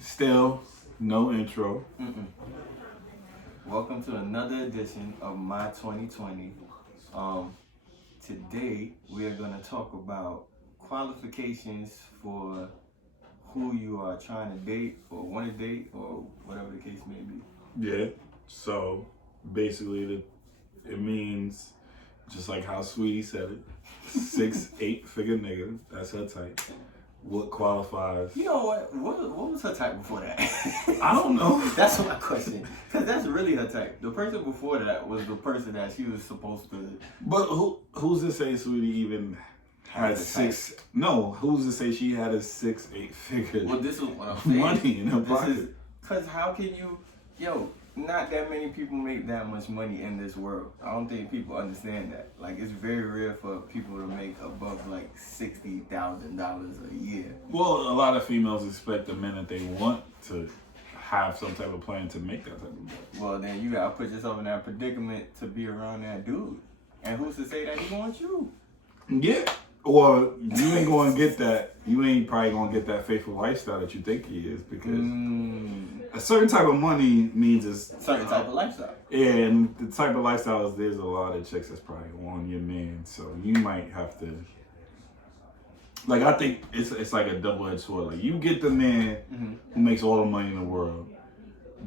Still, no intro. Welcome to another edition of My 2020. Today we are going to talk about qualifications for who you are trying to date or want to date or whatever the case may be. Yeah. So basically, it means just like how Sweetie said it, 8 figure nigga. That's her type. What qualifies? You know what? What was her type before that? I don't know. That's my question. Because that's really her type. The person before that was the person that she was supposed to. But who's to say Sweetie even had six? No, who's to say she had a 8 figure? Well, this is what I'm saying. Money in her pocket. Because how can you, not that many people make that much money in this world. I don't think people understand that. Like, it's very rare for people to make above like $60,000 a year. Well, a lot of females expect the men that they want to have some type of plan to make that type of money. Well, then you gotta put yourself in that predicament to be around that dude. And who's to say that he wants you? Yeah. Or you ain't gonna get that. You ain't probably gonna get that faithful lifestyle that you think he is, because a certain type of money means a certain type of lifestyle. Yeah, and the type of lifestyle is there's a lot of chicks that's probably on your man, so you might have to. Like, I think it's like a double-edged sword. Like, you get the man who makes all the money in the world,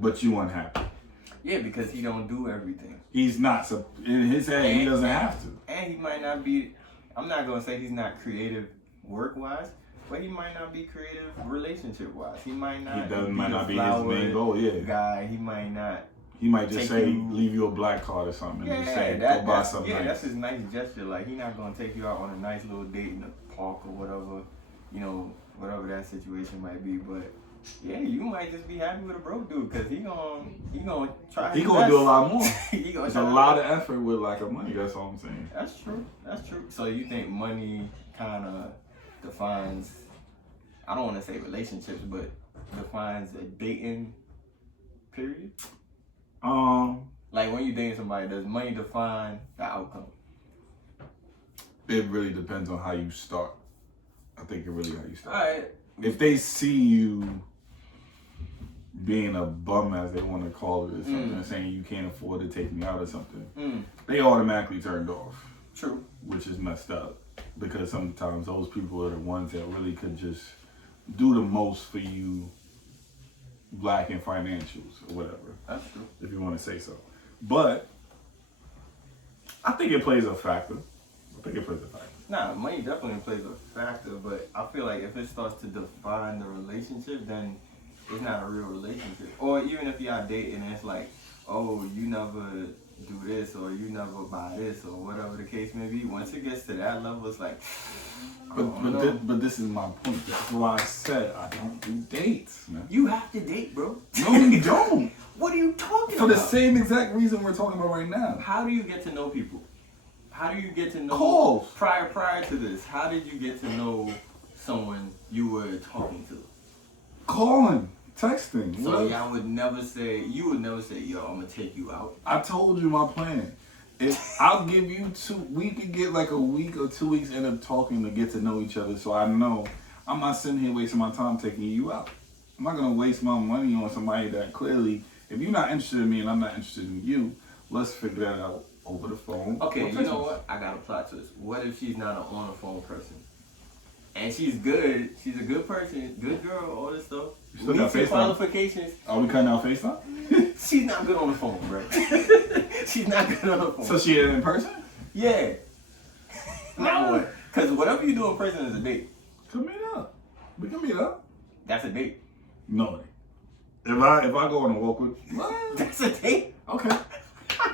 but you unhappy. Yeah, because he don't do everything. He's not. In his head, he doesn't have to. And he might not be. I'm not gonna say he's not creative work-wise, but he might not be creative relationship-wise. He might not. Might not be his main goal. Yeah. Guy. He might not. He might just say, leave you a black card or something. Yeah, and just say, go buy something. Yeah, nice. That's his nice gesture. Like, he's not gonna take you out on a nice little date in the park or whatever, whatever that situation might be. But yeah, you might just be happy with a broke dude, because he gonna try. He gonna do a lot more. It's a lot of effort with lack of money. That's all I'm saying. That's true. That's true. So you think money kind of defines? I don't want to say relationships, but defines a dating period. Like, when you dating somebody, does money define the outcome? It really depends on how you start. I think it really how you start. All right. If they see you being a bum, as they want to call it, or something, and saying you can't afford to take me out or something, they automatically turned off. True. Which is messed up, because sometimes those people are the ones that really could just do the most for you, lacking financials or whatever. That's true. If you want to say so. But I think it plays a factor. Nah, money definitely plays a factor, but I feel like if it starts to define the relationship, then it's not a real relationship. Or even if y'all dating and it's like, oh, you never do this, or you never buy this, or whatever the case may be. Once it gets to that level, it's like, but this is my point. That's why I said I don't do dates, man. You have to date, bro. No, you don't. What are you talking For about? the same exact reason we're talking about right now. How do you get to know people? How do you get to know? Calls. Prior to this, how did you get to know someone you were talking to? Calling, texting. So y'all would never say, yo, I'm gonna take you out. I told you my plan. I'll give you we could get like a week or 2 weeks in of talking to get to know each other, so I know I'm not sitting here wasting my time taking you out. I'm not gonna waste my money on somebody that clearly, if you're not interested in me and I'm not interested in you, let's figure that out over the phone. Okay, you know what? I got a plot twist. What if she's not an on the phone person? And she's good. She's a good person, good girl, all this stuff. Still got FaceTime? Qualifications. Are we cutting out FaceTime? She's not good on the phone, bro. She's not good on the phone. So she in person? Yeah. Now what? Because whatever you do in person is a date. Come meet up. We can meet up. That's a date. No. If I go on a walk with that's a date. Okay.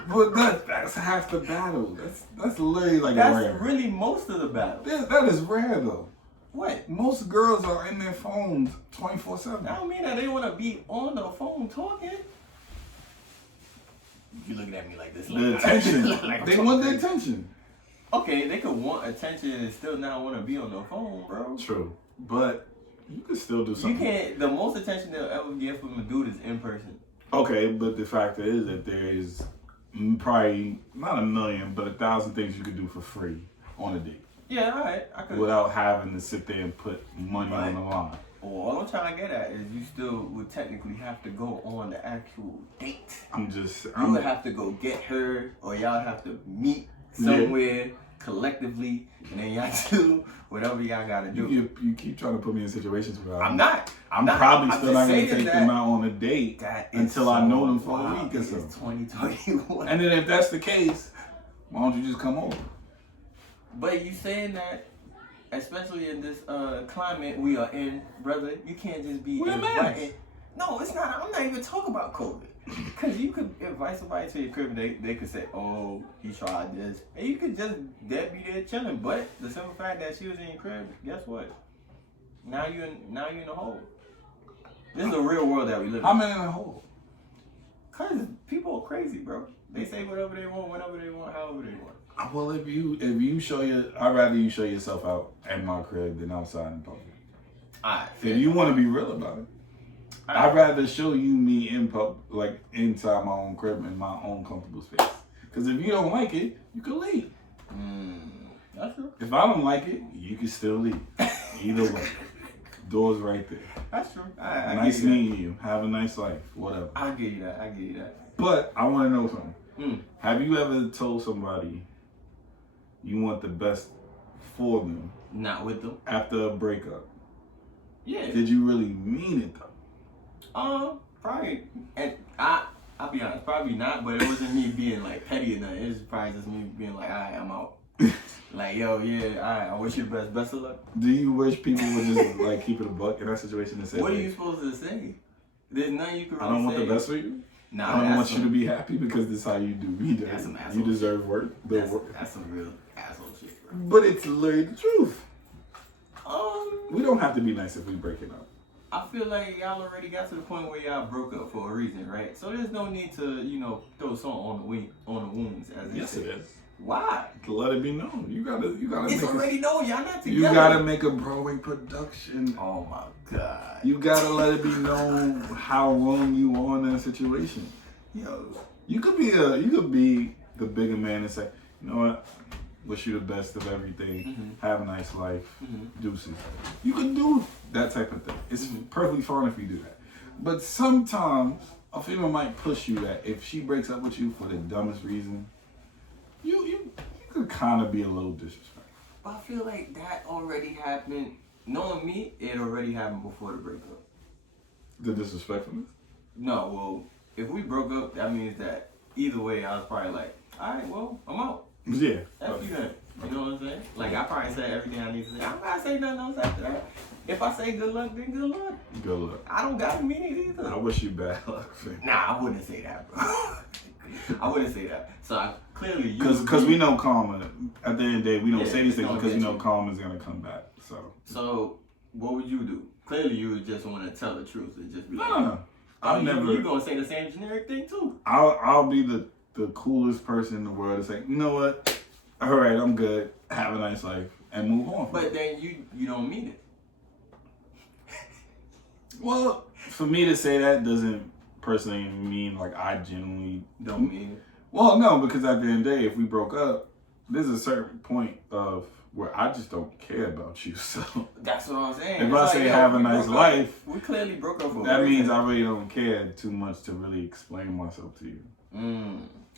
But that's half the battle. That's literally like that's rare. Really most of the battle. That is rare though. What? Most girls are in their phones 24/7. I don't mean that they want to be on the phone talking. You looking at me like this? The attention. Like they want the attention. Okay, they could want attention and still not want to be on the phone, bro. True, but you can still do something. You can't. The most attention they'll ever get from a dude is in person. Okay, but the fact is that there is probably not 1,000,000, but 1,000 things you could do for free on a date. Yeah, all right. I could. Without having to sit there and put money on the line. Well, all I'm trying to get at is you still would technically have to go on the actual date. You would have to go get her, or y'all have to meet somewhere collectively, and then y'all do whatever y'all gotta do. You keep trying to put me in situations where I'm not. I'm probably still not gonna take them out on a date until I know them for a week or so. It's 2021. And then if that's the case, why don't you just come over? But you saying that, especially in this climate we are in, brother, you can't just be inviting. No, it's not. I'm not even talking about COVID. Because you could invite somebody to your crib and they could say, oh, he tried this. And you could just be there chilling. But the simple fact that she was in your crib, guess what? Now you in the hole. This is the real world that we live in. I'm in a hole. Because people are crazy, bro. They say whatever they want, whenever they want, however they want. Well, if you show I'd rather you show yourself out at my crib than outside in public. Alright. If you want to be real about it. I'd rather show you me in like inside my own crib in my own comfortable space. Because if you don't like it, you can leave. That's true. If I don't like it, you can still leave. Either way, doors right there. That's true. Nice meeting you. Have a nice life. Whatever. I'll give you that. But I want to know something. Have you ever told somebody you want the best for them? Not with them. After a breakup? Yeah. Did you really mean it though? Probably, and I'll be honest, probably not, but it wasn't me being like petty or nothing. It was probably just me being like, alright, I'm out. Like, yo, yeah, alright, I wish you the best of luck. Do you wish people would just like keep it a buck in that situation and say, what are you supposed to say? There's nothing you can really say. I don't want the best for you? Nah, I don't want you to be happy because this is how you do me. That's some asshole you deserve work. That's some real asshole shit, bro. But it's literally the truth. We don't have to be nice if we break it up. I feel like y'all already got to the point where y'all broke up for a reason, right? So there's no need to, throw salt on the wounds, as they say. It is. Why? To let it be known. You gotta. It's already known. Y'all not together. You gotta make a Broadway production. Oh my God. You gotta let it be known how wrong you are in that situation. Yo, you could be the bigger man and say, you know what? Wish you the best of everything. Have a nice life. Deuces. You can do that type of thing. It's perfectly fine if you do that. But sometimes a female might push you that if she breaks up with you for the dumbest reason, you could kind of be a little disrespectful. But I feel like that already happened. Knowing me, it already happened before the breakup. The disrespectfulness? No, well, if we broke up, that means that either way, I was probably like, all right, well, I'm out. Yeah. F you then. You know what I'm saying? Like, I probably said everything I need to say. I don't gotta say nothing else after that. If I say good luck, then good luck. Good luck. I don't gotta mean it either. I wish you bad luck, fam. Nah, I wouldn't say that, bro. I wouldn't say that. So clearly, because we know karma. At the end of the day, we don't say these things because we know you. karma's gonna come back. So what would you do? Clearly, you would just want to tell the truth and just be like, no. I'll never. You gonna say the same generic thing too? I'll be the coolest person in the world to say, you know what? All right, I'm good. Have a nice life and move on. But then you don't mean it. Well, for me to say that doesn't personally mean like I genuinely don't mean it. Well, no, because at the end of the day, if we broke up, there's a certain point of where I just don't care about you. So that's what I'm saying. If I say have a nice life, we clearly broke up. That means I really don't care too much to really explain myself to you.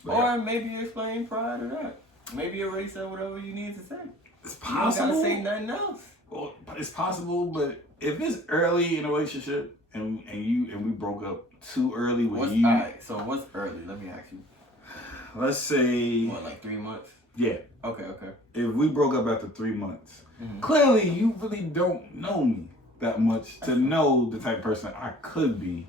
Or maybe you explain prior to that. Maybe you already said whatever you need to say. It's possible. You don't gotta say nothing else. Well, it's possible, but if it's early in a relationship and we broke up too early Alright, so what's early? Let me ask you. Let's say what, like 3 months? Yeah. Okay. If we broke up after 3 months, clearly you really don't know me that much to know the type of person I could be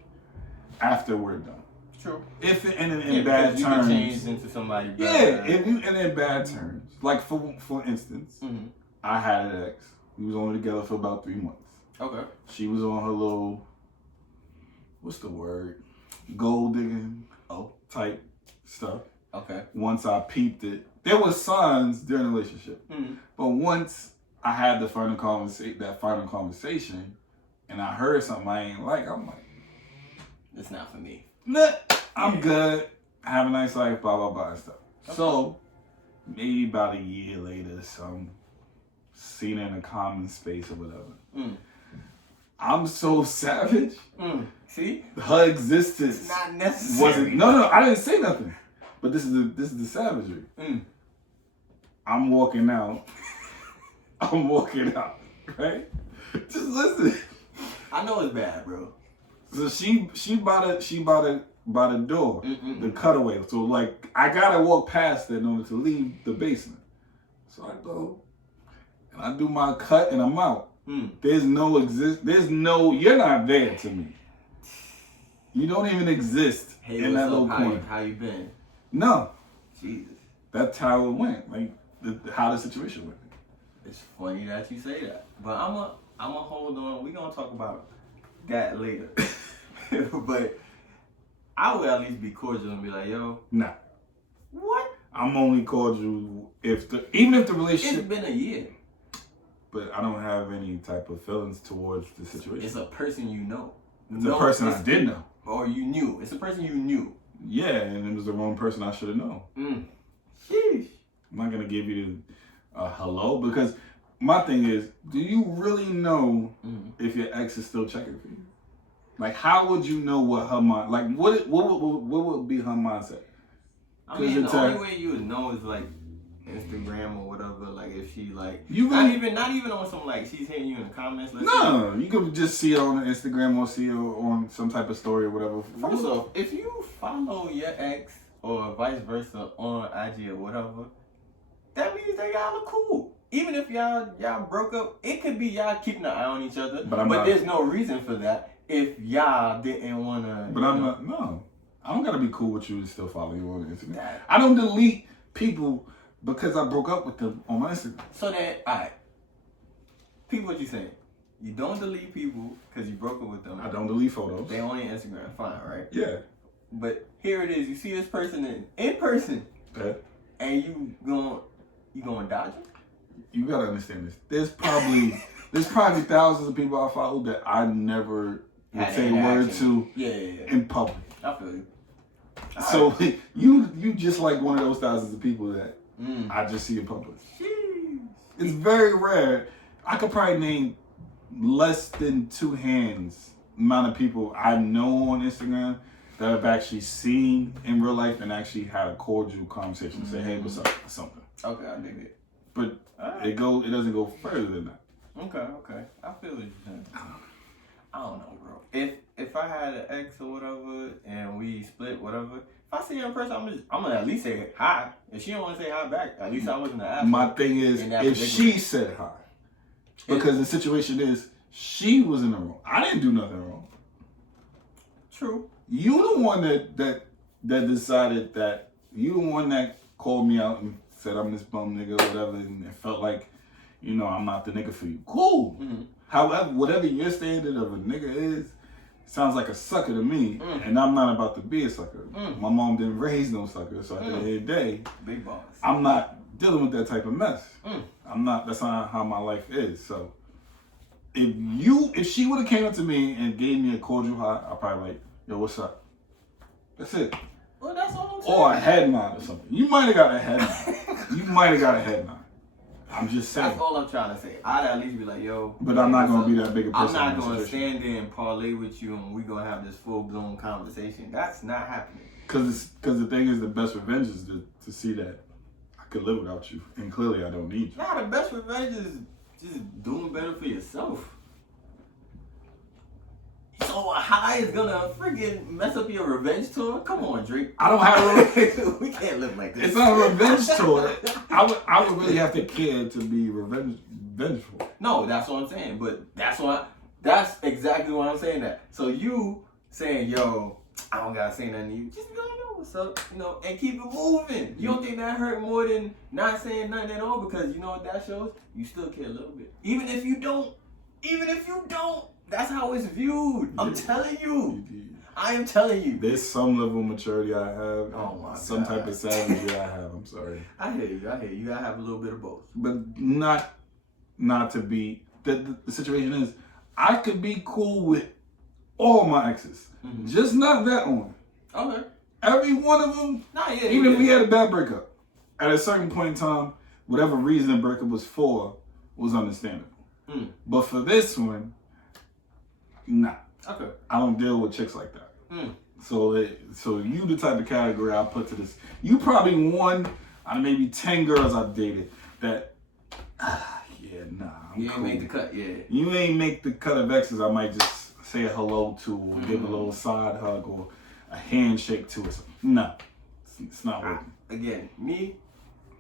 after we're done. True. If in bad terms, you can change into somebody better. Yeah, if you in bad terms, like for instance, I had an ex. We was only together for about 3 months. Okay. She was on her little, what's the word, gold digging type stuff. Okay. Once I peeped it, there was signs during the relationship, but once I had the final conversation, and I heard something I ain't like, I'm like, it's not for me. Nah, I'm good. Have a nice life, blah, blah, blah, and stuff. Okay. So, maybe about a year later, some seen her in a common space or whatever. I'm so savage. See? Her existence it's not necessary. wasn't. No, I didn't say nothing. But this is the savagery. I'm walking out. Right? Just listen. I know it's bad, bro. So she by the door, the cutaway. So like I gotta walk past it in order to leave the basement. So I go and I do my cut and I'm out. There's no, you're not there to me. You don't even exist in that little corner. How you been? No. Jesus. That's how it went. Like how the situation went. It's funny that you say that. But I'm a hold on. We're gonna talk about that later. But I would at least be cordial and be like, yo. Nah. What? I'm only cordial even if the relationship. It's been a year. But I don't have any type of feelings towards the situation. It's a person you know. It's a person I did know. Or you knew. It's a person you knew. Yeah, and it was the wrong person I should have known. Sheesh. I'm not going to give you a hello because my thing is, do you really know if your ex is still checking for you? Like, how would you know what her mind, like, what would be her mindset? I mean, the only way you would know is like Instagram or whatever. Like, if she like, not even on some like she's hitting you in the comments. No, you could just see it on Instagram or see it on some type of story or whatever. First off, if you follow your ex or vice versa on IG or whatever, that means that y'all are cool. Even if y'all broke up, it could be y'all keeping an eye on each other. But there's no reason for that if y'all didn't want to. But I'm not. No, I don't gotta be cool with you and still follow you on Instagram. I don't delete people because I broke up with them on my Instagram. So that, alright. Peep what you saying. You don't delete people because you broke up with them. I don't delete photos. They only Instagram, fine, right? Yeah. But here it is. You see this person in person, and you going dodge it. You gotta understand this. There's probably thousands of people I follow that I never would say a word to in public. I feel you. So you just like one of those thousands of people that I just see in public. Jeez. It's very rare. I could probably name less than two hands amount of people I know on Instagram that I've actually seen in real life and actually had a cordial conversation. Say, hey, what's up? Or something. Okay, I dig it. But it doesn't go further than that. Okay. I feel what you're saying. I don't know, bro. If I had an ex or whatever and we split, whatever, if I see her in person, I'm gonna at least say hi. If she don't want to say hi back, at least I wasn't the asshole. My thing is, if she said hi, because the situation is, she was in the wrong. I didn't do nothing wrong. True. You the one that decided that. You the one that called me out and said I'm this bum nigga or whatever, and it felt like, I'm not the nigga for you. Cool. However, whatever your standard of a nigga is, sounds like a sucker to me, and I'm not about to be a sucker. My mom didn't raise no sucker, so at the end of the day, big boss. I'm not dealing with that type of mess. I'm not. That's not how my life is. So, if she would have came up to me and gave me a cordial hi, I'd probably like, yo, what's up? That's it. Well, that's all I'm saying. Or a head nod or something. You might have got a head nod. I'm just saying. That's all I'm trying to say. I'd at least be like, yo. But I'm not going to be that big a person. I'm not going to stand there and parlay with you and we're going to have this full-blown conversation. That's not happening. Because the thing is, the best revenge is to see that I could live without you. And clearly I don't need you. Nah, the best revenge is just doing better for yourself. So a high is gonna freaking mess up your revenge tour? Come on, Drake. I don't have we can't live like this. It's not a revenge tour. I would really have to care to be vengeful. No, that's what I'm saying. But that's exactly what I'm saying. That. So you saying, yo, I don't gotta say nothing to you. Just be like, yo, what's up? And keep it moving. You don't think that hurt more than not saying nothing at all? Because you know what that shows? You still care a little bit. Even if you don't. That's how it's viewed. I'm telling you. I am telling you. There's some level of maturity I have. Oh my some God. Type of savagery I have. I'm sorry. I hear you. You gotta have a little bit of both. But not to be. The situation is, I could be cool with all my exes. Just not that one. Okay. Every one of them. Even if we had a bad breakup, at a certain point in time, whatever reason the breakup was for was understandable. But for this one, Nah. Okay. I don't deal with chicks like that. Mm. So you the type of category I put to this. You probably one out of maybe 10 girls I've dated that, yeah, nah, I'm You ain't cool. make the cut, yeah. You ain't make the cut of exes I might just say a hello to or give a little side hug or a handshake to or something. No, it's not working. Again, me,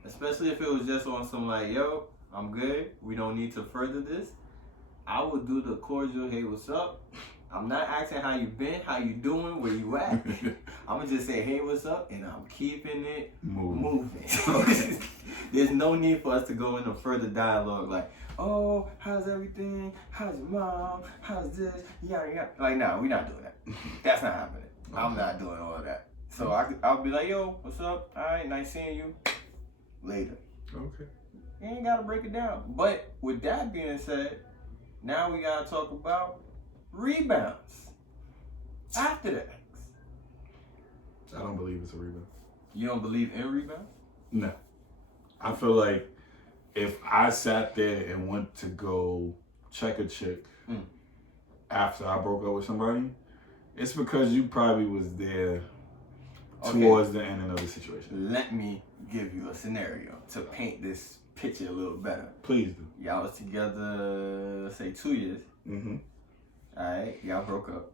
especially if it was just on some like, yo, I'm good, we don't need to further this, I would do the cordial, hey, what's up? I'm not asking how you been, how you doing, where you at. I'm gonna just say, hey, what's up? And I'm keeping it moving. There's no need for us to go into further dialogue like, oh, how's everything? How's your mom? How's this? Yeah. Like, no, we're not doing that. That's not happening. I'm not doing all of that. So I'll be like, yo, what's up? All right, nice seeing you. Later. Okay. You ain't gotta break it down. But with that being said, now we gotta talk about rebounds after the ex. I don't believe it's a rebound. You don't believe in rebounds? No. I feel like if I sat there and went to go check a chick after I broke up with somebody, it's because you probably was there towards the end of the situation. Let me give you a scenario to paint this picture a little better. Please do. Y'all was together, let's say 2 years. Mm-hmm. All right, y'all broke up.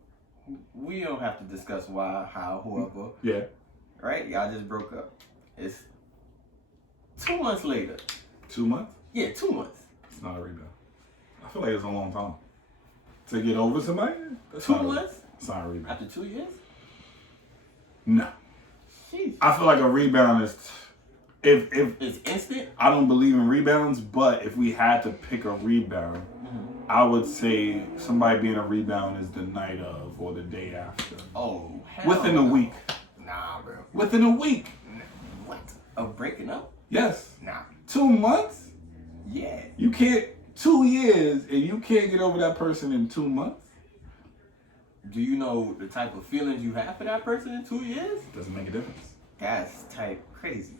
We don't have to discuss why, how, whoever. Yeah. Right? Y'all just broke up. It's 2 months later. 2 months? Yeah, 2 months. It's not a rebound. I feel like it's a long time. To get over somebody? 2 months? It's not a rebound. After 2 years? No. Jeez. I feel like a rebound is if It's instant? I don't believe in rebounds, but if we had to pick a rebound, I would say somebody being a rebound is the night of or the day after. Oh, hell Within a no. week. Nah, bro. Within a week. What? Of breaking up? Yes. Nah. 2 months? Yeah. You can't 2 years and you can't get over that person in 2 months? Do you know the type of feelings you have for that person in 2 years? Doesn't make a difference. That's type crazy.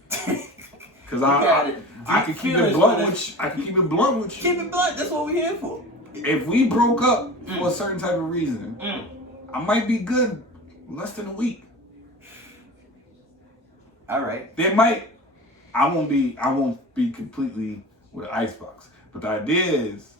Cause I can keep it blunt with you. I can keep it blunt with you. Keep it blunt. That's what we're here for. If we broke up for a certain type of reason, I might be good less than a week. All right. I won't be completely with an icebox. But the idea is,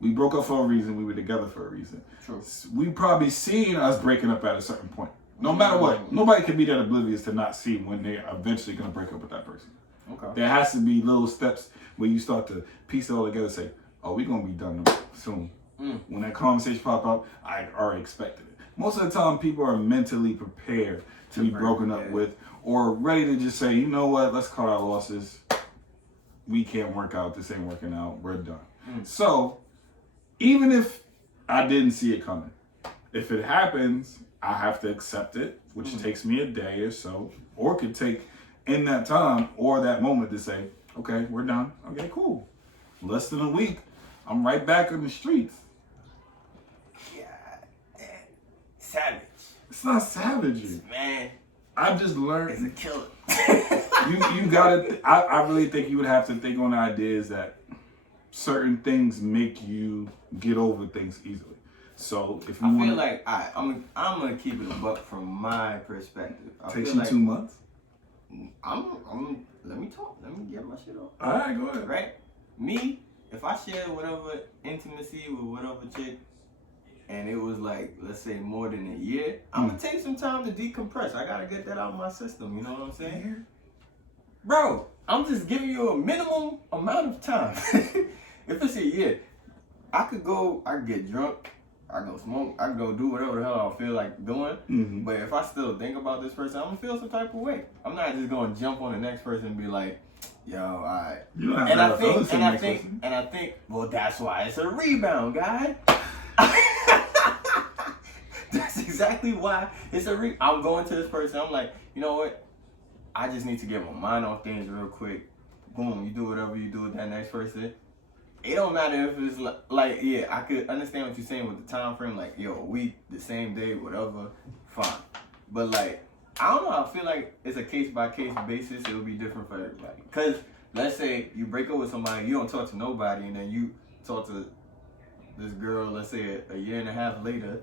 we broke up for a reason. We were together for a reason. True. We probably seen us breaking up at a certain point. No matter what, nobody can be that oblivious to not see when they're eventually gonna break up with that person. Okay. There has to be little steps where you start to piece it all together. And say, "Oh, we're gonna be done soon." When that conversation pop up, I already expected it. Most of the time, people are mentally prepared to be broken up with, or ready to just say, "You know what? Let's cut our losses. We can't work out. This ain't working out. We're done." So, even if I didn't see it coming, if it happens, I have to accept it, which takes me a day or so, or could take in that time or that moment to say, okay, we're done. Okay, cool. Less than a week, I'm right back in the streets. God, savage. It's not savagery. Man, I just it's learned. a killer. You gotta. I really think you would have to think on the ideas that certain things make you get over things easily. So if you I want, feel like I'm gonna keep it a buck from my perspective. I takes feel you like 2 months. let me talk. Let me get my shit off. All right, go ahead. Right? Me, if I share whatever intimacy with whatever chick, and it was like, let's say more than a year, I'm gonna take some time to decompress. I gotta get that out of my system. You know what I'm saying? Bro, I'm just giving you a minimum amount of time. If it's a year, I could get drunk, I can go smoke, I can go do whatever the hell I feel like doing. But if I still think about this person, I'm gonna feel some type of way. I'm not just gonna jump on the next person and be like, yo, alright. You don't have to have a feeling for the next person. And I think, well, that's why it's a rebound, guy. That's exactly why it's a rebound. I'm going to this person, I'm like, you know what? I just need to get my mind off things real quick. Boom, you do whatever you do with that next person. It don't matter if it's like, yeah, I could understand what you're saying with the time frame, like, yo, a week, the same day, whatever, fine. But like, I don't know, I feel like it's a case-by-case basis. It would be different for everybody. Because let's say you break up with somebody, you don't talk to nobody, and then you talk to this girl, let's say a year and a half later,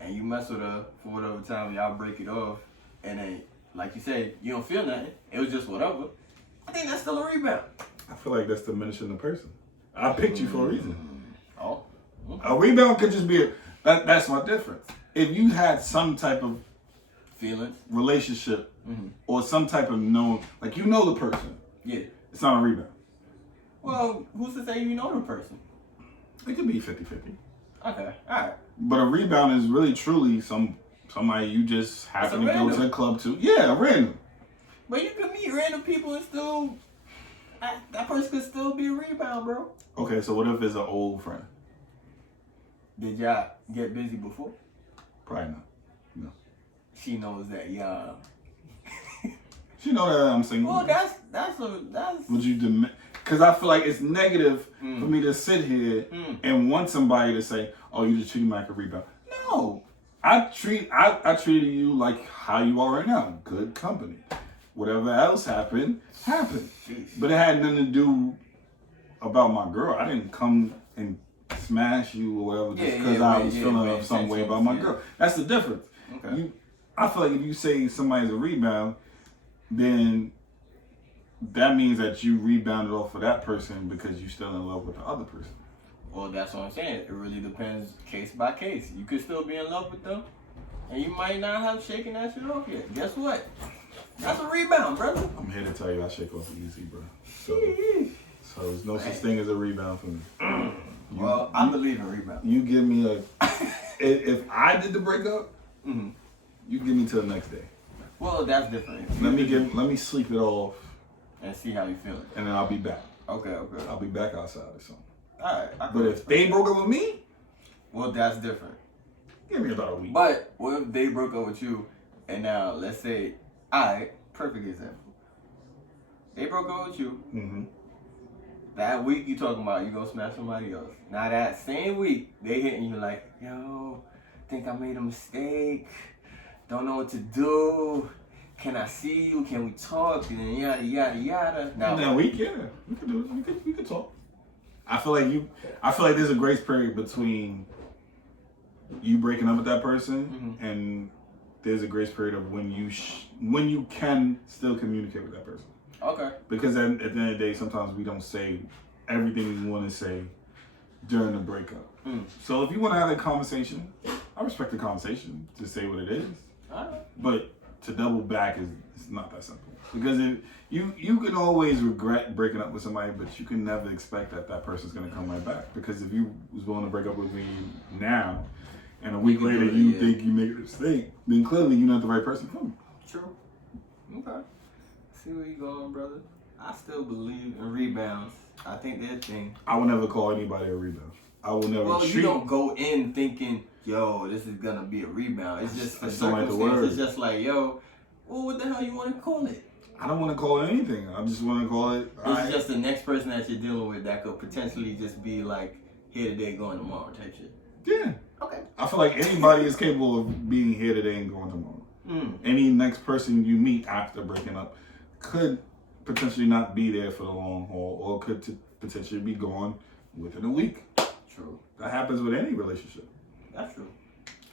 and you mess with her for whatever time, y'all break it off, and then, like you said, you don't feel nothing, it was just whatever, I think that's still a rebound. I feel like that's diminishing the person. I picked you for a reason. Oh. Okay. A rebound could just be that's my difference. If you had some type of feelings, relationship, or some type of known, like you know the person, yeah, it's not a rebound. Well, who's to say you know the person? It could be 50-50. Okay, alright. But a rebound is really truly somebody you just happen to go to a club to. Yeah, random. But you can meet random people and still, that person could still be a rebound, bro. Okay, so what if it's an old friend? Did y'all get busy before? Probably not. No. She knows that y'all. She know that I'm single. Well, that's. Would you because I feel like it's negative for me to sit here and want somebody to say, "Oh, you just treat me like a rebound." No, I treated you like how you are right now, good company. Whatever else happened. But it had nothing to do about my girl. I didn't come and smash you or whatever just because I was feeling some way about my girl. That's the difference. Okay. I feel like if you say somebody's a rebound, then that means that you rebounded off of that person because you're still in love with the other person. Well, that's what I'm saying. It really depends case by case. You could still be in love with them, and you might not have shaken that shit off yet. Guess what? That's a rebound, brother. I'm here to tell you I shake off easy, bro. So there's no such thing as a rebound for me. Well, I believe in rebound. You give me if I did the breakup, you give me till the next day. Well, that's different. Let me sleep it off and see how you feeling. And then I'll be back. Okay. I'll be back outside or something. Alright. But if they broke up with me, well, that's different. Give me about a week. But what if they broke up with you and now let's say, alright, perfect example. They broke up with you. That week you talking about you gonna smash somebody else. Now that same week they hitting you like, yo, think I made a mistake. Don't know what to do. Can I see you? Can we talk? And then yada yada yada. Now that week, yeah, we can do it. We can talk. I feel like there's a grace period between you breaking up with that person and there's a grace period of when you can still communicate with that person. Okay. Because at the end of the day, sometimes we don't say everything we want to say during the breakup. So if you want to have that conversation, I respect the conversation to say what it is. But to double back is not that simple. Because you can always regret breaking up with somebody, but you can never expect that person's going to come right back. Because if you was willing to break up with me now, and a week later you think you made a mistake, then clearly you're not the right person for me. True. Okay. See where you going, brother. I still believe in rebounds. I think they're a thing. I would never call anybody a rebound. I will never. Well, you don't go in thinking, yo, this is gonna be a rebound. It's just a circumstance. It's just like, yo, well, what the hell you want to call it? I don't want to call it anything. I just want to call it. It's just the next person that you're dealing with that could potentially just be like here today, going tomorrow type shit. Yeah. Okay. I feel like anybody is capable of being here today and going tomorrow. Any next person you meet after breaking up could potentially not be there for the long haul, or could potentially be gone within a week. True. That happens with any relationship. That's true.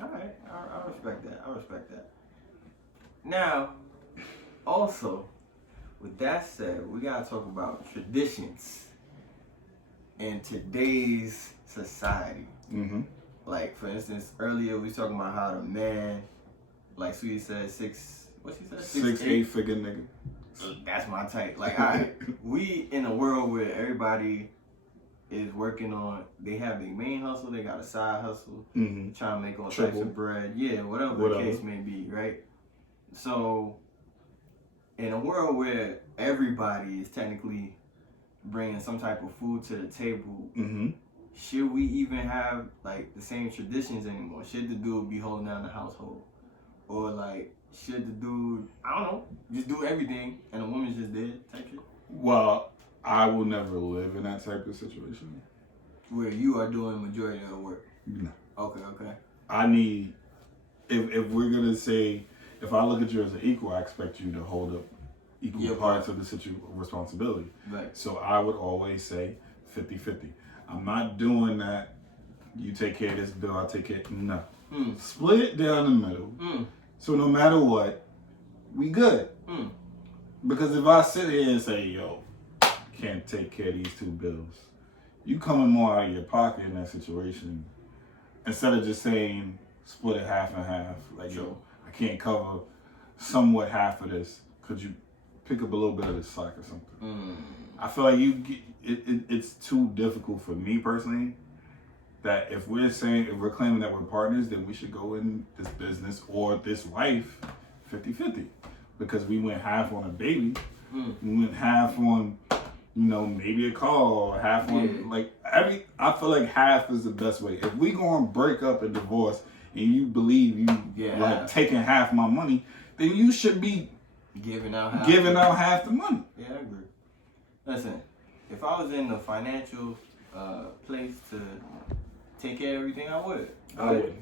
All right, I respect that. Now, also, with that said, we gotta talk about traditions in today's society. Like, for instance, earlier we was talking about how the man, like Sweetie said, six, eight figure nigga. That's my type. Like, we in a world where everybody is working on, they have their main hustle, they got a side hustle, trying to make all types of bread. Yeah, whatever the case may be, right? So, in a world where everybody is technically bringing some type of food to the table, should we even have like the same traditions anymore? Should the dude be holding down the household? Or like, should the dude, I don't know, just do everything and the woman's just there type shit? Well, I will never live in that type of situation. Where you are doing the majority of the work? No. Okay. I need, if we're going to say, if I look at you as an equal, I expect you to hold up equal parts of the responsibility. Right. So I would always say 50-50. I'm not doing that you take care of this bill, I'll take care. No. Split it down the middle. So no matter what, we good. Because if I sit here and say, yo, can't take care of these two bills, you coming more out of your pocket in that situation instead of just saying split it half and half. Like, yo, I can't cover somewhat half of this. Could you pick up a little bit of the slack or something? I feel like it's too difficult for me personally. That if we're claiming that we're partners, then we should go in this business or this life 50-50. Because we went half on a baby, we went half on, maybe a car, or half on I feel like half is the best way. If we gonna break up and divorce and you believe you like taking half my money, then you should be giving out half the money. Yeah, I agree. Listen, if I was in the financial place to take care of everything, I would. I would.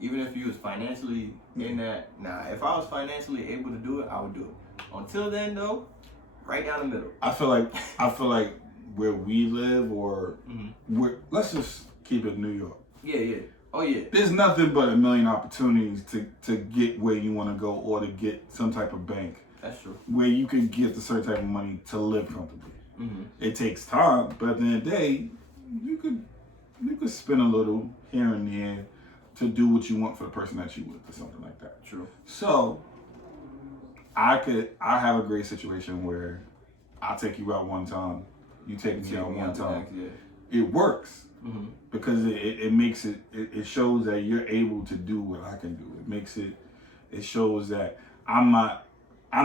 Even if you was financially in that, if I was financially able to do it, I would do it. Until then, though, right down the middle. I feel like where we live, or let's just keep it New York. Yeah. Oh yeah. There's nothing but a million opportunities to get where you want to go, or to get some type of bank. That's true. Where you can get the certain type of money to live comfortably. It takes time, but at the end of the day, you could spend a little here and there to do what you want for the person that you with, or something like that. True. So I have a great situation where I'll take you out one time, you take me out one time. It works because it makes it shows that you're able to do what I can do. It shows that I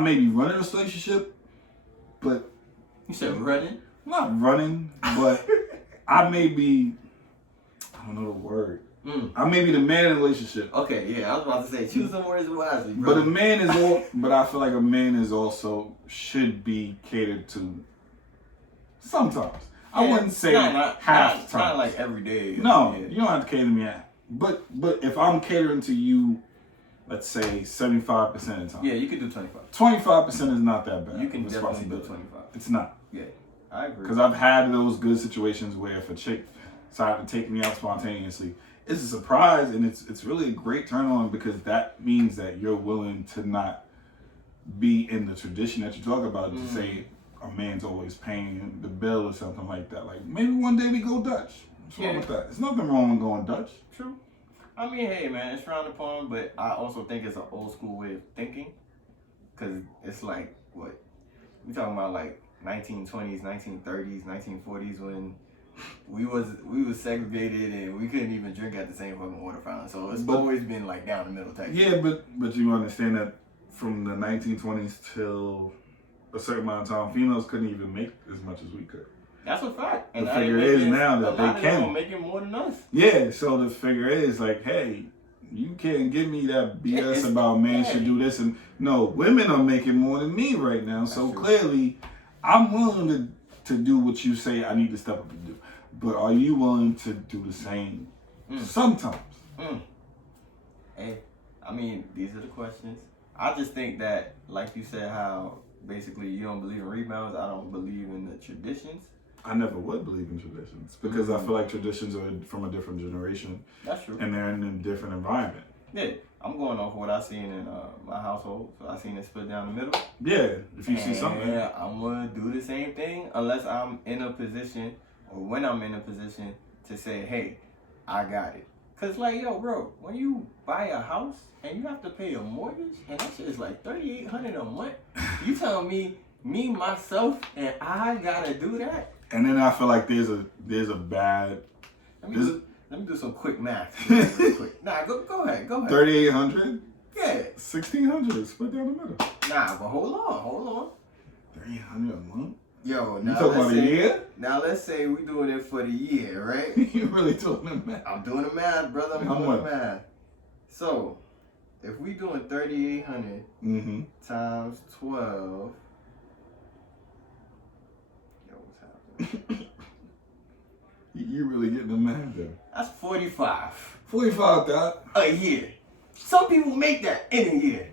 may be running this relationship, but you said running? Not running, but I may be, I don't know the word. I may be the man in the relationship. Okay, yeah, I was about to say, choose some words wisely, bro. But I feel like a man is also should be catered to sometimes. I wouldn't say half the time. Not like every day. No, you don't have to cater to me. But if I'm catering to you, let's say 75% of the time. Yeah, you could do 25. 25% is not that bad. You can definitely do 25. It's not. Yeah, I agree. Because I've had those good situations where if a chick decided to take me out spontaneously, it's a surprise, and it's really a great turn on, because that means that you're willing to not be in the tradition that you talk about, to say a man's always paying the bill or something like that. Like, maybe one day we go Dutch. What's wrong with that? There's nothing wrong with going Dutch. True. I mean, hey, man, it's frowned upon, but I also think it's an old school way of thinking, because it's like, what? We talking about like 1920s, 1930s, 1940s, when we was segregated and we couldn't even drink at the same fucking water fountain. So it's always been like down the middle type. Yeah, but you understand that from the 1920s till a certain amount of time, females couldn't even make as much as we could. That's a fact. And the figure is now that they can. Making more than us. Yeah, so the figure is like, hey, you can't give me that BS about men should do this. And no, women are making more than me right now. So clearly, I'm willing to do what you say I need to step up and do. But are you willing to do the same sometimes? Hey, I mean, these are the questions. I just think that, like you said, how basically you don't believe in rebounds. I don't believe in the traditions. I never would believe in traditions, because I feel like traditions are from a different generation. That's true. And they're in a different environment. Yeah, I'm going off what I seen in my household. So I seen it split down the middle. Yeah, if you see something. Yeah, I'm gonna do the same thing unless I'm in a position, or when I'm in a position to say, hey, I got it. Cause like, yo, bro, when you buy a house and you have to pay a mortgage, and that shit is like $3,800 a month, you tell me, myself, and I gotta do that? And then I feel like there's a bad. Let me do some quick math. Real quick. Nah, go ahead. 3,800. Yeah. 1,600 split down the middle. Nah, but hold on. 300 a month. Yo, now you talking about a year? Now let's say we doing it for the year, right? You really doing the math? I'm doing the math, brother. I'm doing the math. So, if we doing 3,800 times 12. You really getting the math there. That's 45. 45,000 a year. Some people make that in a year.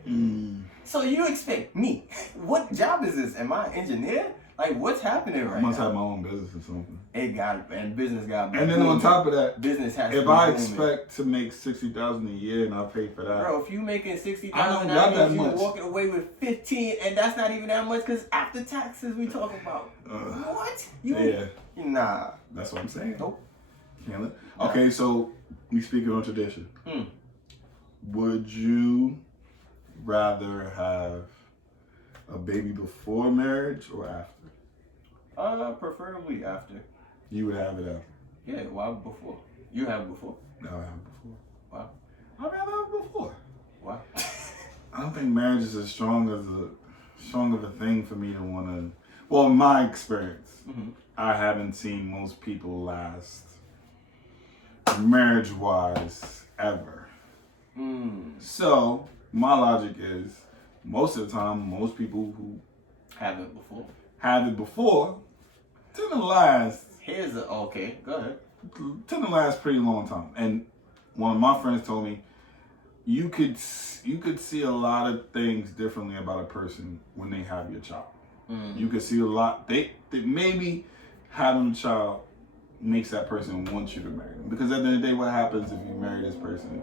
So you expect me? What job is this? Am I an engineer? Like, what's happening right I must now? have my own business or something. And business got. And then on top of that, business has. If I expect to make $60,000 a year and I pay for that, bro, if you making $60,000, I don't got that you're much. walking away with 15, and that's not even that much because after taxes we talking about. What? Yeah. Nah. That's what I'm saying. Nope. Can't let. Okay, so we speaking on tradition. Would you rather have a baby before marriage or after? Preferably after. You would have it after. Yeah, why before? You have before. No, I have before. Why? I'd rather have before. Why? I don't think marriage is as strong of a thing for me to want to. Well, in my experience, I haven't seen most people last marriage-wise ever. So my logic is, most of the time, most people who have it before tend to last. Okay, go ahead. Tend to last pretty long time. And one of my friends told me, you could see a lot of things differently about a person when they have your child. You could see a lot. They maybe having a child makes that person want you to marry them. Because at the end of the day, what happens if you marry this person,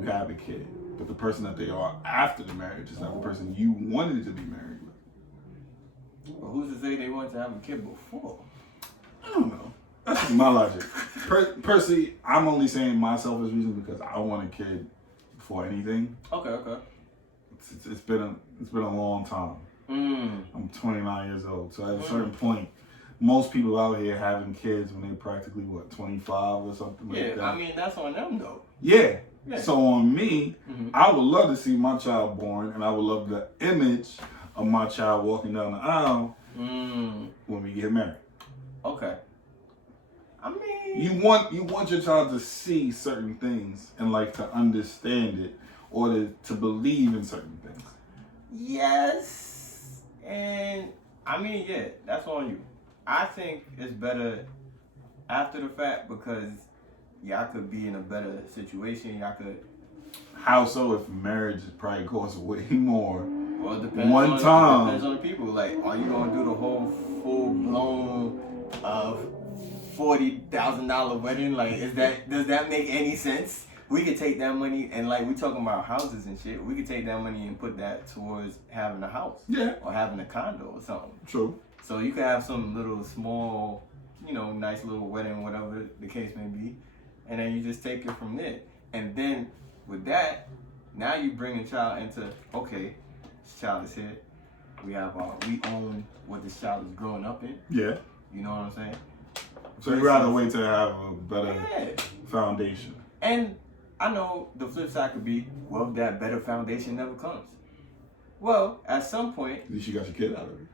you have a kid, but the person that they are after the marriage is not the person you wanted to be married with. Well, who's to say they wanted to have a kid before? I don't know. That's just my logic. Personally, I'm only saying my selfish reason because I want a kid before anything. Okay. It's been a long time. I'm 29 years old, so at a certain point, most people out here having kids when they're practically 25 or something like that. Yeah, I mean that's on them though. Yeah. So on me, I would love to see my child born, and I would love the image of my child walking down the aisle when we get married. Okay. I mean, you want your child to see certain things and like to understand it or to believe in certain things. Yes, and I mean, yeah, that's on you. I think it's better after the fact because y'all could be in a better situation. Y'all could. How so? If marriage probably costs way more. Well, it depends It depends on the people. Like, are you gonna do the whole full blown $40,000 wedding? Like, does that make any sense? We could take that money and like we talking about houses and shit. We could take that money and put that towards having a house, or having a condo or something. True. So you could have some little small, nice little wedding, whatever the case may be, and then you just take it from there. And then with that, now you bring a child into, okay, this child is here. We own what this child is growing up in. Yeah. You know what I'm saying? So you'd rather wait to have a better foundation. And I know the flip side could be, well, that better foundation never comes. Well, at some point. At least you got your kid out of it.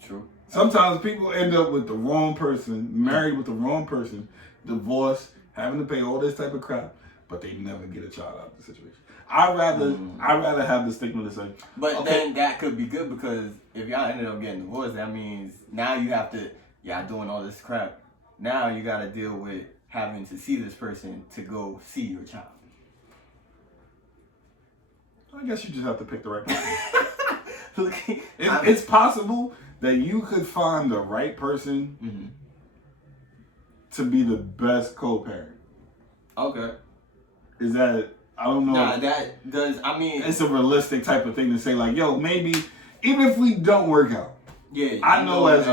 True. Sometimes people end up with the wrong person, married with the wrong person, divorced, having to pay all this type of crap, but they never get a child out of the situation. I'd rather have the stigma to say. But then that could be good because if y'all ended up getting divorced, that means now you have to, y'all doing all this crap. Now you got to deal with having to see this person to go see your child. I guess you just have to pick the right person. It's possible that you could find the right person to be the best co-parent. Okay. Is that, I don't know. Nah, that does, I mean. It's a realistic type of thing to say like, yo, maybe, even if we don't work out. Yeah. I know as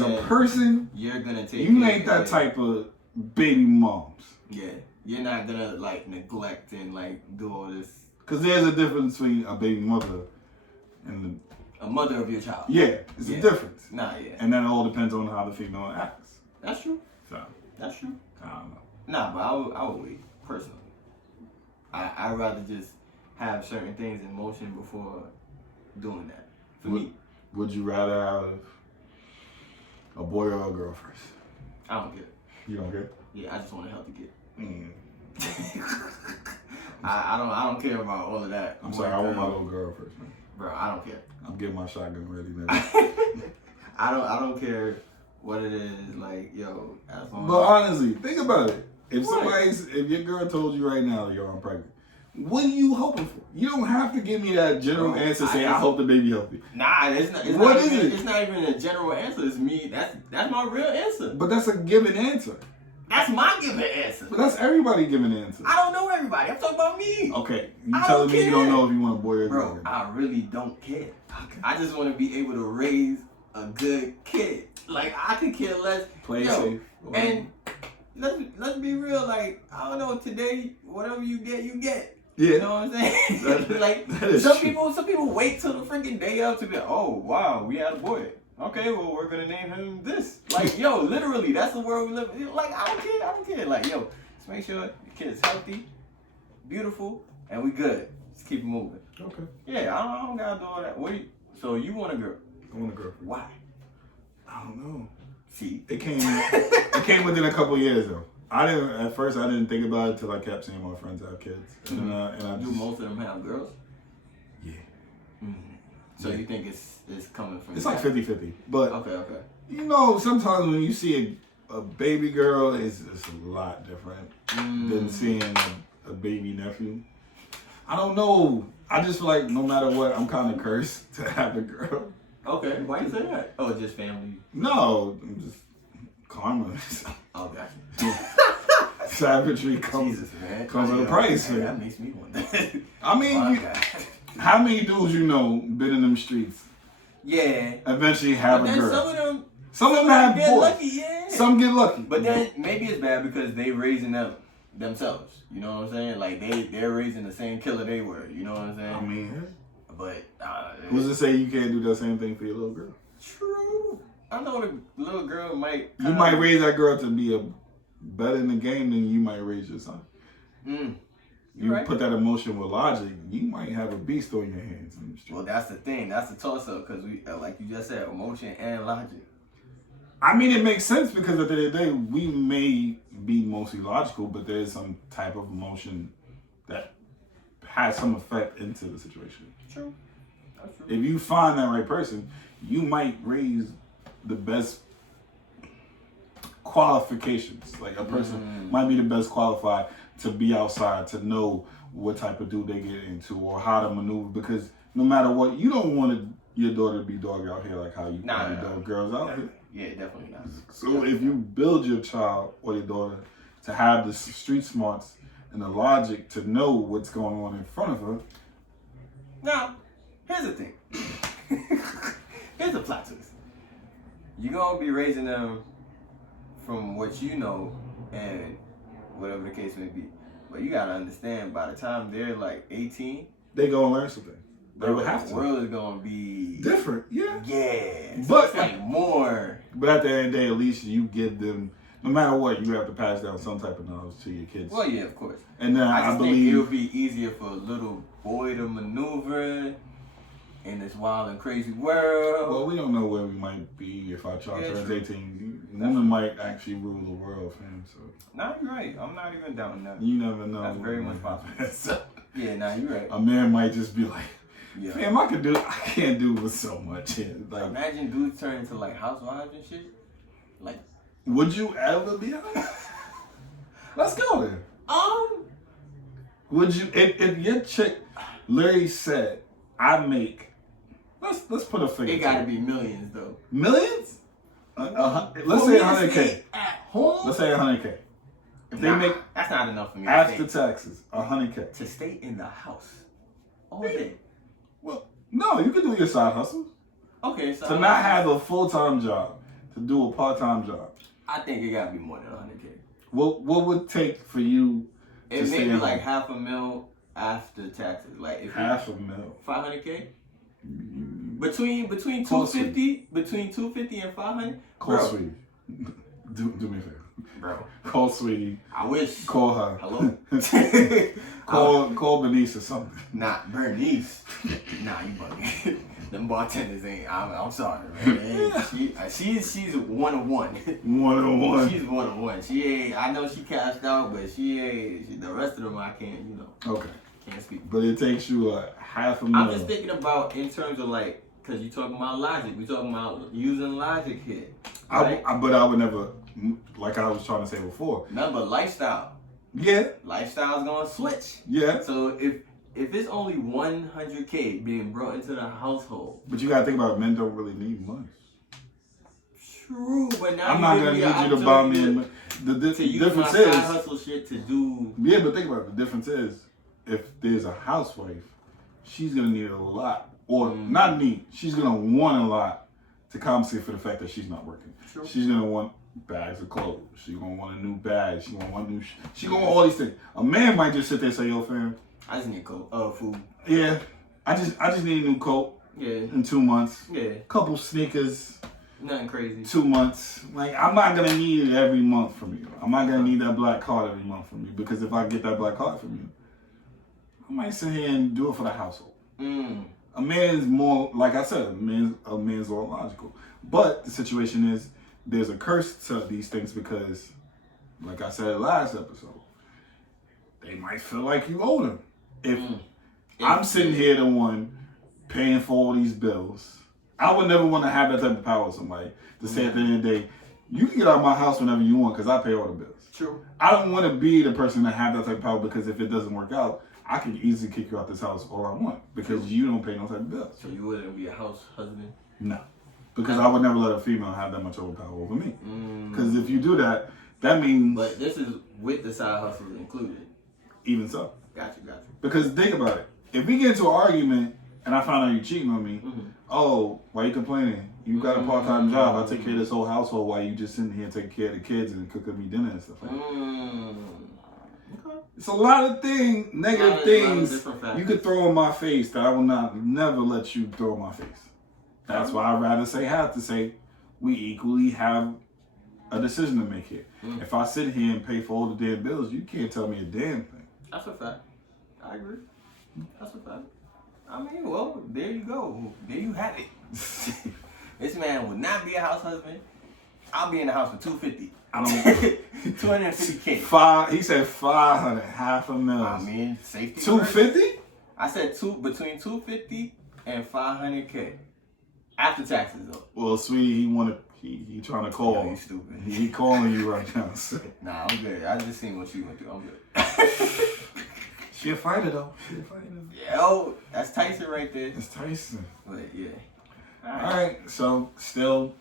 a person, you're going to take you ain't that type of baby moms. Yeah. You're not going to like neglect and like do all this. Because there's a difference between a baby mother and a mother of your child. Yeah, it's a difference. Nah, yeah. And that all depends on how the female acts. That's true. So that's true. I don't know. Nah, but I would wait, personally. I'd rather just have certain things in motion before doing that. For me. Would you rather have a boy or a girl first? I don't care. You don't care? Yeah, I just want a healthy kid. I don't care about all of that. I'm sorry, I want my little girl first, man. Bro, I don't care. I'm getting my shotgun ready now. I don't care what it is, like, yo, as long But honestly, think about it. If your girl told you right now, yo, I'm pregnant, What are you hoping for? You don't have to give me that general answer saying I hope the baby healthy. Nah, it's not. What is it? It's not even a general answer. It's me. That's my real answer. But that's a given answer. That's my given answer. But that's everybody giving answers. I don't know everybody. I'm talking about me. Okay, you telling me you don't know if you want a boy or a girl? Bro, I really don't care. I just want to be able to raise a good kid. Like, I could care less. Play safe. And let's be real. Like, I don't know. Today, whatever you get, you get. Yeah. You know what I'm saying? Like, some people wait till the freaking day of to be like, oh wow, we had a boy. Okay, well, we're gonna name him this. Like, yo, literally, that's the world we live in. Like, I don't care. Like, yo, just make sure the kid is healthy, beautiful, and we good. Just keep it moving. Okay. Yeah, I don't gotta do all that. So you want a girl? I want a girl. Why? I don't know. See, It came within a couple years though. At first I didn't think about it till I kept seeing my friends have kids. And I do most of them have girls? Yeah. Mm-hmm. So you think it's coming from? It's like 50-50. But okay. you know, sometimes when you see a baby girl, it's a lot different than seeing a baby nephew. I don't know. I just feel like no matter what, I'm kind of cursed to have a girl. Okay, why you say that? Oh, just family? No, I'm just karma. Oh, gotcha. Savagery comes at a price. Man, that makes me wonder. I mean, how many dudes you know been in them streets? Yeah. Eventually have but a girl. Some of them have get boys. lucky, yeah. Some get lucky. But then maybe it's bad because they raising them themselves. You know what I'm saying? Like they're raising the same killer they were. You know what I'm saying? I mean, but who's to say you can't do that same thing for your little girl? True. I know the little girl might. You might raise that girl to be better in the game than you might raise your son. You right. Put that emotion with logic, you might have a beast on your hands. Well, that's the thing. That's the toss-up because we, like you just said, emotion and logic. I mean, it makes sense because at the end of the day, we may be mostly logical, but there's some type of emotion that has some effect into the situation. True. That's true. If you find that right person, you might raise the best qualifications. Like a person might be the best qualified to be outside, to know what type of dude they get into or how to maneuver. Because no matter what, you don't want your daughter to be dog out here like how you probably dog girls out here. Yeah, definitely not. So if you build your child or your daughter to have the street smarts and the logic to know what's going on in front of her. Now, here's the thing. Here's the plot twist. You're going to be raising them from what you know and whatever the case may be. But you got to understand, by the time they're like 18, they going to learn something. They would have to. The world is going to be different, yeah. Yeah. So but it's like more. But at the end of the day, at least you give them, no matter what, you have to pass down some type of knowledge to your kids. Well, yeah, of course. And then I believe think it would be easier for a little boy to maneuver in this wild and crazy world. Well, we don't know where we might be if our child turns 18. Women might actually rule the world for him. So. Nah, you're right. I'm not even down with that. You never know. That's very much possible. So, yeah, nah, you're right. A man might just be like, yeah. "Fam, I can't do with so much." Like, imagine dudes turn into like housewives and shit. Like, would you ever be like? Let's go then. Would you if your chick literally said, "I make," let's put a figure. It gotta be millions though. Millions? Let's say 100K. At home? Let's say 100K. If they make that's not enough for me. after taxes, 100K to stay in the house all day. Well, no, you can do your side hustle. Okay, so to not have a full-time job, to do a part-time job. I think it gotta be more than 100K. What would it take for you? It may be like $500,000 after taxes. Like if $500,000. 500K. Between 250 and 500. Call Sweetie. Do me a favor. Bro. Call Sweetie. I wish. Call her. Hello. call Bernice or something. Not Bernice. Nah, you bugging. Them bartenders ain't. I'm sorry, man. She's 101. 101. She's 101. She ain't. I know she cashed out, but she ain't. The rest of them I can't. You know. Okay. Can't speak. But it takes you $500,000. I'm just thinking about in terms of like, cause you talking about logic. We talking about using logic here. Right? But I would never, like I was trying to say before. Remember lifestyle. Yeah. Lifestyle's gonna switch. Yeah. So if it's only 100K being brought into the household, But you gotta think about it, men don't really need money. True, but now I'm not gonna need you to buy me. The difference is side hustle shit to do. Yeah, but think about it. The difference is if there's a housewife, she's gonna need a lot, or not need. She's gonna want a lot to compensate for the fact that she's not working. True. She's gonna want bags of clothes. She's gonna want a new bag. She's gonna want new. She's gonna want all these things. A man might just sit there and say, "Yo, fam, I just need food. Yeah, I just need a new coat. Yeah. In 2 months. Yeah. Couple sneakers. Nothing crazy. 2 months. Like, I'm not gonna need it every month from you. I'm not gonna need that black card every month from you, because if I get that black card from you, I might sit here and do it for the household. A man's more, like I said, a man's all logical. But the situation is, there's a curse to these things because, like I said last episode, they might feel like you owe them. If I'm sitting here the one paying for all these bills, I would never want to have that type of power with somebody to say at the end of the day, you can get out of my house whenever you want because I pay all the bills. True. I don't want to be the person that have that type of power, because if it doesn't work out, I can easily kick you out this house all I want because you don't pay no type of bills. So you wouldn't be a house husband? No. Because I would never let a female have that much overpower over me. Because if you do that, that means... But this is with the side hustles included. Even so. Got you. Because think about it. If we get into an argument and I find out you're cheating on me, oh, why you complaining? You got a part-time job. I take care of this whole household while you just sitting here taking care of the kids and cooking me dinner and stuff like that. Okay. It's a lot of things, negative things you could throw in my face that I will never let you throw in my face. That's why I'd rather have to say we equally have a decision to make here. If I sit here and pay for all the damn bills, you can't tell me a damn thing. That's a fact. I agree. That's a fact. I mean, well, there you go. There you have it. This man would not be a house husband. I'll be in the house for $250. I don't. $250K. He said 500, $500,000. I mean, safety. $250? I said between $250 and $500K. After taxes, though. Well, sweetie, he trying to call. Yo, you stupid. He calling you right now. So. Nah, I'm good. I just seen what you went through. I'm good. She a fighter, though. Yo, that's Tyson right there. It's Tyson. But, yeah. All right. So, still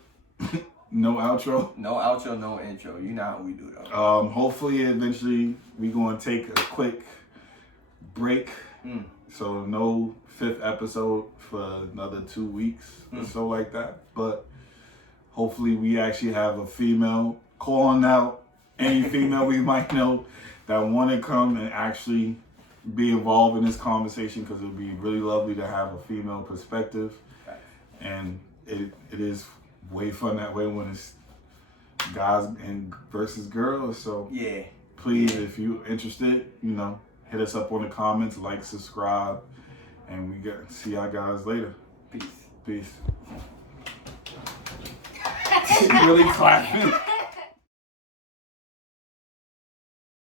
no outro. No outro, no intro. You know how we do, though. Hopefully, eventually, we going to take a quick break. So, no 5th episode for another 2 weeks or so like that. But hopefully we actually have a female calling out any female we might know that want to come and actually be involved in this conversation, because it would be really lovely to have a female perspective. And it is way fun that way when it's guys and versus girls. So yeah, please, if you're interested, hit us up on the comments, like, subscribe, and we see y'all guys later. Peace. Peace. Really clapping.